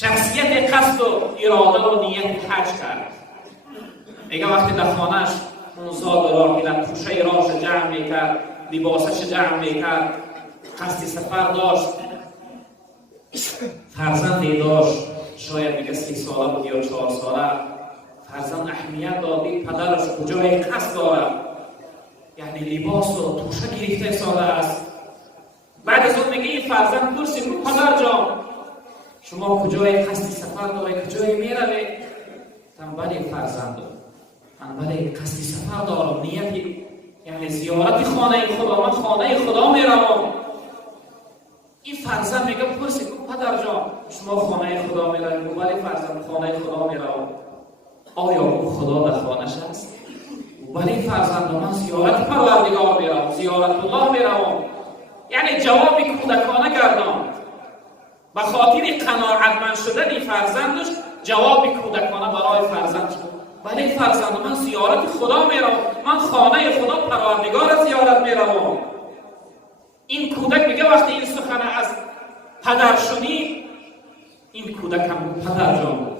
شخصیت قصد و اراده و نیت حج کرد. میگه وقتی در خانهش اون زاد راه میرفت، توشه راش جمع میکرد، لباسش جمع میکرد، قصد سفر داشت، فرزندی داشت، شاید میگه 30 ساله بود یا 4 ساله. فرزند اهمیت دادی پدرش کجای قصد داره، یعنی لباس و توشه گرفته ساله است. بعد از اون میگه این فرزند پرسید پدر جان شما کجای قصد سفر داری، کجای میروی؟ بله فرزند من بله قصد سفر دارم، نیتی یعنی زیارت خانه خدا، من خانه خدا میروم. این فرزند میگه پرسید پدر جان شما خانه خدا میروی؟ بله فرزند خانه خدا میروم. آیا او خدا در خانه‌اش است؟ بله فرزند من زیارت پروردگار میروم، زیارت الله میروم. یعنی جوابی کودکانه گرداند. به خاطر قناعتمند شدن فرزندش جوابی کودکانه برای فرزند شد. بله فرزند من زیارت خدا میروم، من خانه خدا پروردگار زیارت میروم. این کودک میگه وقتی این سخن از پدر شنید، این کودک هم پدر جان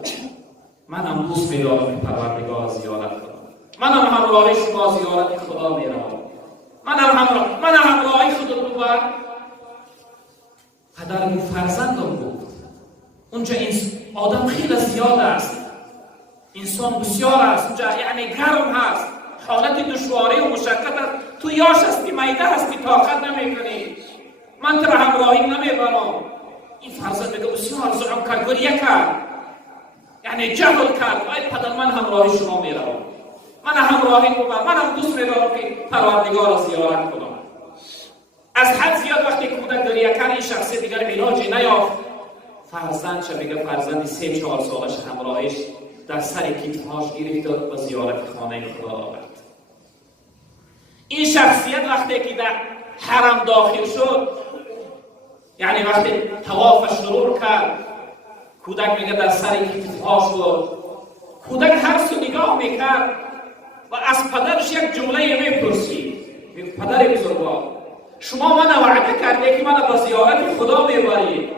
منم دوست می‌دارم که پروردگار زیارت کنم، منم همراه شما زیارت خدا میروم، منم همراه خدا رو. پدر این فرزندم بود. اونجا این آدم خیلی زیاد است، انسان بسیار است، اونجا یعنی گرم هست، حالت دشواری و مشقت است. تو یاش هستی، میده هستی، طاقت نمیکنی، من تو را همراهی نمیبرم. این فرزند میگه بسیار زعم کرد، گریه کرد، یعنی جهل کرد. ای پدر من همراهی شما میروم، من همراهی کنم، منم دوست میدارم که پروردگار را زیارت کنم. از حد زیاد وقتی کودک گریه کرد، این شخصی دیگر علاجی نیافت. فرزند چه میگه فرزندی 3-4 سالش همراهش در سر کتفهاش گرفت و زیارت خانه خدا آورد. این شخصیت وقتی که در حرم داخل شد، یعنی وقتی طوافش شروع کرد، کودک میگه در سر کتفهاش بود. کودک هر سو نگاه میکرد و از پدرش یک جمله میپرسید. میگه پدر بزرگوار شما من وعده کرده که من به زیارت خدا میبرید،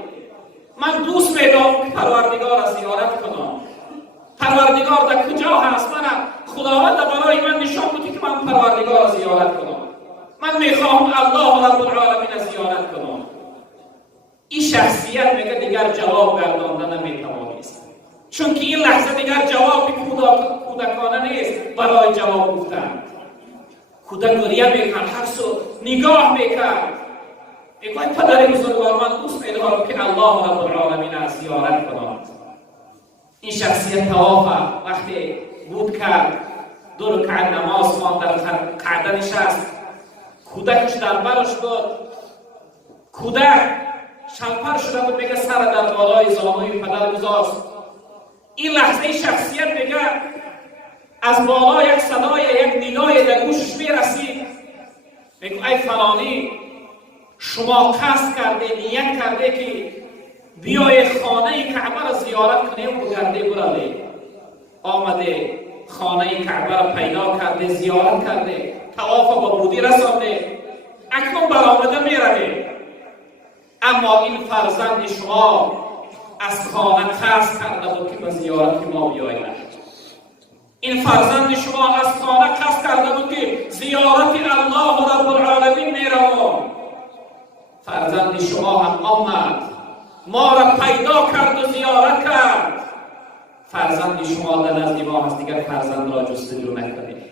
من دوست میدارم که پروردگار را زیارت کنم. پروردگار در کجا هست؟ خداوند برای من نشان بده که من پروردگار را زیارت کنم. من میخواهم الله رب العالمین زیارت کنم. این شخصیت میگه دیگر جواب گرداندن نمیتوانست، چون که این لحظه دیگر جواب کودکانه نیست برای جواب گفتن. کودک گریه میکرد، هر سو نگاه میکرد، میگه پدر بزرگوار من دوست میدارم که الله رب العالمین را زیارت کنم. این شخصیت طواف وقتی بود کرد، 2 رکعت نماز خواند، در قعده نشست، کودکش در برش بود. کودک شلپر شده بود، میگه سر در بالای زانوی پدر گذاشت. این لحظه شخصیت میگه از بالا یک صدای، یک ندای در گوشش میرسید. میگه ای فلانی شما قصد کرده، نیت کرده که بیای خانه کعبه را زیارت کنی و بگرده بروی. آمده خانه کعبه را پیدا کرده، زیارت کرده، طواف با بودی رسانده، اکنون برآمده میروی. اما این فرزند شما از خانه قصد کرده بود که به زیارت ما بیاید. این فرزند شما از خانه قصد کرده بود که زیارت الله رب العالمین میروم. فرزند شما هم آمد، ما را پیدا کرد و زیارت کرد. فرزند شما در نزد ما هست، دیگر فرزند را جستجو نکنید.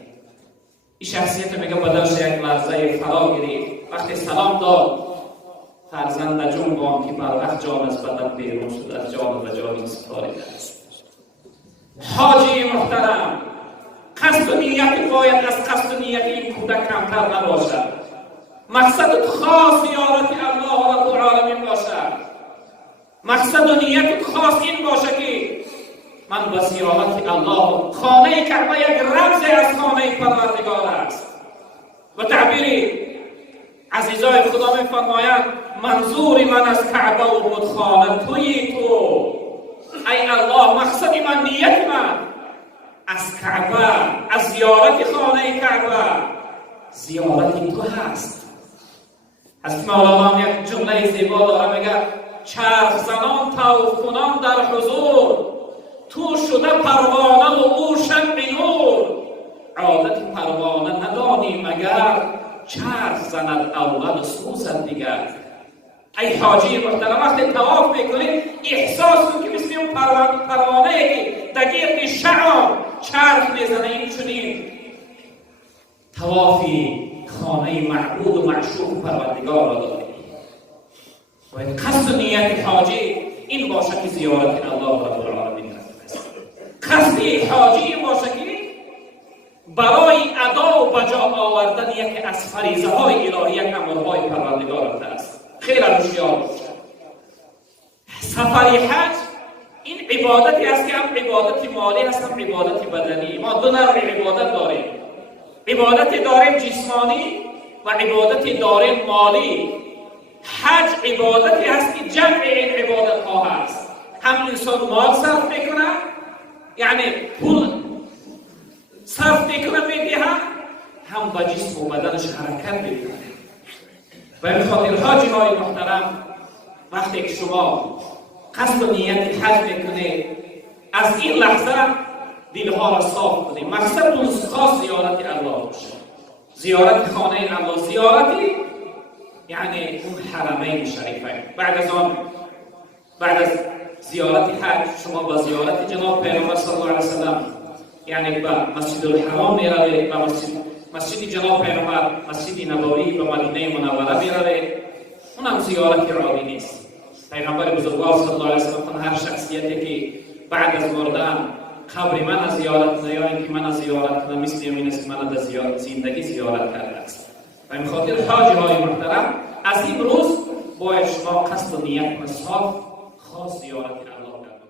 این شخصیت میگه بدنش یک لرزه فرا گرفت. وقتی سلام داد، فرزند جنبان که بر وقت جان از بدن بیرون شد، از جان و جان سپارید است. حاجی محترم، قصد و نیت باید از قصد و نیت این کودک کمتر نباشد. مقصد خاص زیارت الله رب العالمین باشد. مقصد و نیت خاص این باشه که من به زیارت الله، خانه کعبه یک رمز از خانه پروردگار است. و تعبیر عزیزای خدا میفرمایند منظور من از کعبه و بتخانه تویی تو. ای الله مقصد من، نیت من از کعبه، از زیارت خانه کعبه، زیارت تو هست. از مولانا یک جمله زیبا داره، میگه چرخ زنان طواف کنان در در حضور، تو شده پروانه و او شمع نور. عادت پروانه ندانی مگر، چرخ زند اول سوزد دیگر. ای حاجی محترم وقتی طواف میکنید احساس کن که مثل اون پروانه که در گرد شعر چرخ میزنه. این چنین طوافی خانه معبود و معشوق پروردگار را دارید. باید قصد و نیت حاجی این باشه که زیارت الله رب العالمین است. قصد حاجی این باشه که برای ادا و بجا آوردن یکی از فریضه های الهی، یک امرهای پروردگار است. خیلی هوشیار باشید. سفر حج این عبادتی است که هم عبادت مالی است هم عبادت بدنی. ما دو نوع عبادت داریم. عبادت داریم جسمانی و عبادت داریم مالی. حج عبادتی است که جمع این عبادت ها هست. هم انسان مال صرف میکنه، یعنی پول صرف میکنه میدهه، هم با جسم و بدنش حرکت میکنه. و این خاطر حاجی های محترم وقتی که شما قصد و نیت حج میکنید از این لحظه دلها را صاف کنید. مقصدتون خاص زیارت الله باشه، زیارت خانه الله، زیارتی یعنی اون حرمین شریفین. بعد از زیارت حج شما با زیارت جناب پیامبر صلی الله علیه وسلم یعنی به مسجد الحرام میروید، به مسجد جناب پیامبر مسجد نبوی به مدینه منوره میروید. اونم زیارت عادی نیست. پیغمبر بزرگوار صلی الله علیه وسلم هر شخصیتی که بعد از مردن قبر من از زیارت نیاید که من از زیارت کنم، مثل این است من از زندگی زیارت کرده است. و این خاطر حاجی های محترم از این روز باید شما قصد و نیت صاف خاص زیارت الله کرد.